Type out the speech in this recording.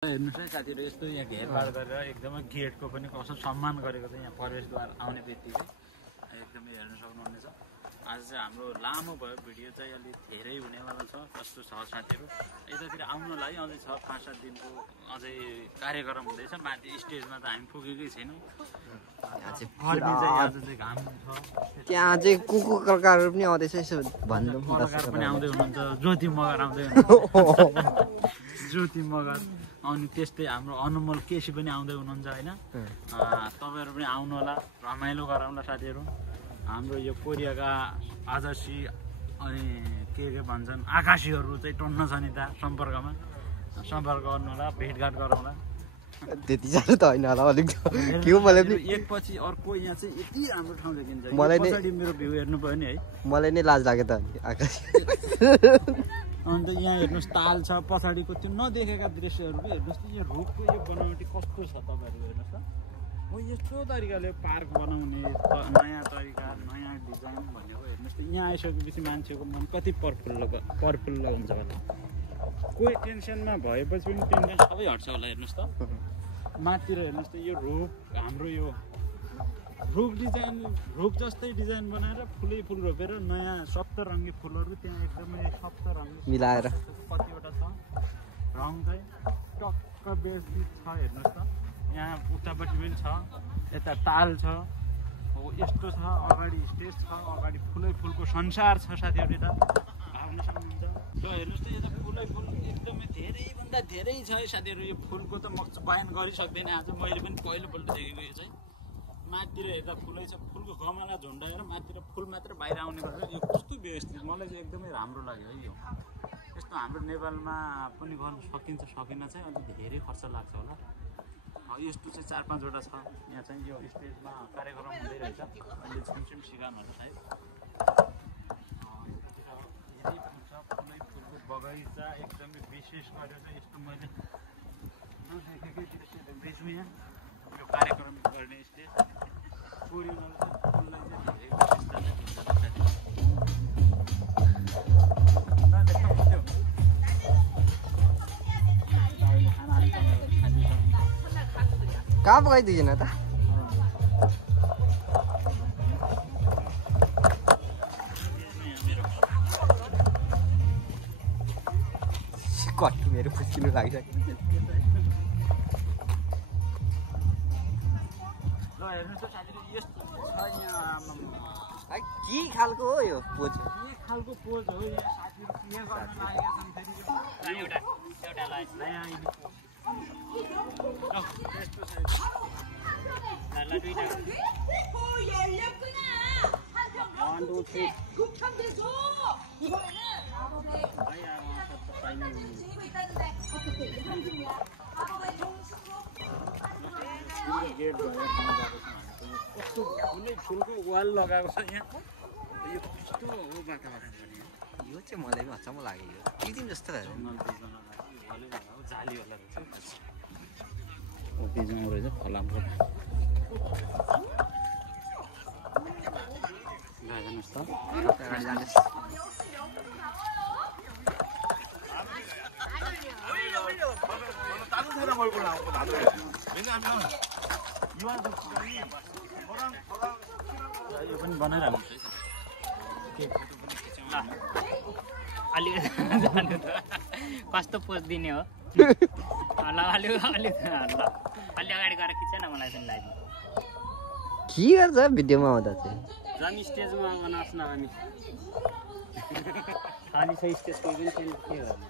हेर्नुस् है साथीहरु यस्तो यहाँ घेरबार गरेर एकदमै गेटको पनि कसो सम्मान गरेको छ यहाँ प्रवेशद्वार आउने बित्तिकै एकदमै हेर्न सक्नुहुनेछ। आज चाहिँ हाम्रो लामो भयो भिडियो चाहिँ अलि धेरै हुनेवाला छ। कस्तो छ साथीहरु यतातिर आउनलाई अझै छ 5-7 दिनको अझै कार्यक्रम हुँदैछ। माथि स्टेजमा त हामी पुगेकै छैनौँ। यहाँ चाहिँ घाम छ। त्यहाँ चाहिँ कुकु कलकारहरु पनि आउँदैछ यसो भन्नु कलकार पनि आउँदै हुनुहुन्छ। ज्योति मगर आउँदै हुनुहुन्छ। ज्योति मगर अनि त्यस्तै हाम्रो अनमोल केसी पनि आउँदै हुनुहुन्छ हैन। तपाईहरु पनि आउनु होला रमाइलो गराउँला साथीहरु। हाम्रो यो कोरियाका आदर्शी अनि के भन्छन् आकाशीहरु चाहिँ टन्न छ नि त सम्पर्क गर्नु होला भेटघाट गरौँला। त्यति साह्रो त हैन होला अलिक के मलाई पनि एकपछि अर्को यहाँ चाहिँ यति राम्रो ठाउँ देखिन्छ। मलाई नै पछाडी मेरो भ्यू हेर्नु भयो नि है। मलाई नै लाज लाग्यो त आकाश। अन्त यहाँ हेर्नुस् ताल छ पछाडीको त्यो नदेखेका दृश्यहरु के हेर्नुस् यो रुखको यो बनावटी कस्तो छ तपाईहरु हेर्नुस् त। ओ यस्तो तरिकाले पार्क बनाउने नयाँ तरिका नयाँ डिजाइन भनेको हेर्नुस् त। यहाँ आइसकेपछि मान्छेको मन कति प्रफुल्ल हुन्छ होला। कोही टेन्सनमा भएपछि पनि टेन्सन सबै हट्छ होला हेर्नुस् त। माथितिर हेर्नुस् त यो रुख हाम्रो यो रुख जस्तै डिजाइन बनाएर फुल रोपेर नयाँ सप्तरङ्गी फुलहरु त्यहाँ एकदमै सप्तरङ्गी मिलाएर कतिवटा छ रङ चाहिँ टक्क बेसबिट छ हेर्नुस् त। यहाँ उतापट्टि पनि छ यता ताल छ हो यस्तो छ अगाडि स्टेज छ अगाडि फुलको संसार छ साथीहरु। यता भाग्न सक्नुहुन्छ ल हेर्नुस् त यता फुल एकदमै धेरैभन्दा धेरै छ है साथीहरु। यो फुलको त म बयान गरिसक्दैन आज मैले पनि पहिलोपल्ट देखेको यो चाहिँ। माथितिर हेर्दा फुलै छ फुलको गमला झुन्डाएर माथितिर फुल मात्र बाहिर आउने गर्छ। यो कस्तो व्यवस्थित मलाई चाहिँ एकदमै राम्रो लाग्यो है। यो यस्तो हाम्रो नेपालमा पनि गर्न सकिन्छ सकिन चाहिँ अलिक धेरै खर्च लाग्छ होला। यस्तो चाहिँ 4-5 वटा छ यहाँ चाहिँ यो स्टेजमा कार्यक्रम हुँदै रहेछ। अहिले छुमछुम सिगानहरु सायद फुलको बगैँचा एकदमै विशेष गरेर चाहिँ यस्तो मैले नदेखेकै दृश्य देख्दैछु। यहाँ यो कार्यक्रम गर्ने स्टेज कोरियनहरु चाहिँ फुललाई चाहिँ धेरै विशेषता कहाँ पकाइदिएन त कट्टी मेरो फुस्किनु लागिसक्यो। ल हेर्नुस् त साथीहरु यस्तो छ यहाँ के खालको हो यो पोज? के खालको पोज हो यहाँ साथीहरु के गर्न लागेका छन् फेरि एउटा नयाँ यस्तो छ ल दुईटा कस्तो फुलको वाल लगाएको छ यहाँ। यो कस्तो हो वातावरण भने यो चाहिँ मलाई पनि अचम्म लाग्यो। यो किदिम जस्तो लाग्यो जाली होला रहेछ रहेछ फलामको जानुहोस् त अगाडि जानुहोस्। यो पनि बनाइराख्नु अलि कस्तो पोज दिने हो अलि अगाडि गएर खिच्छ न मलाई पनि लागि के गर्छ भिडियोमा आउँदा चाहिँ हामी स्टेजमा बनाउँछ न हामी खाली छ स्टेज कोही पनि छैन के गर्नु।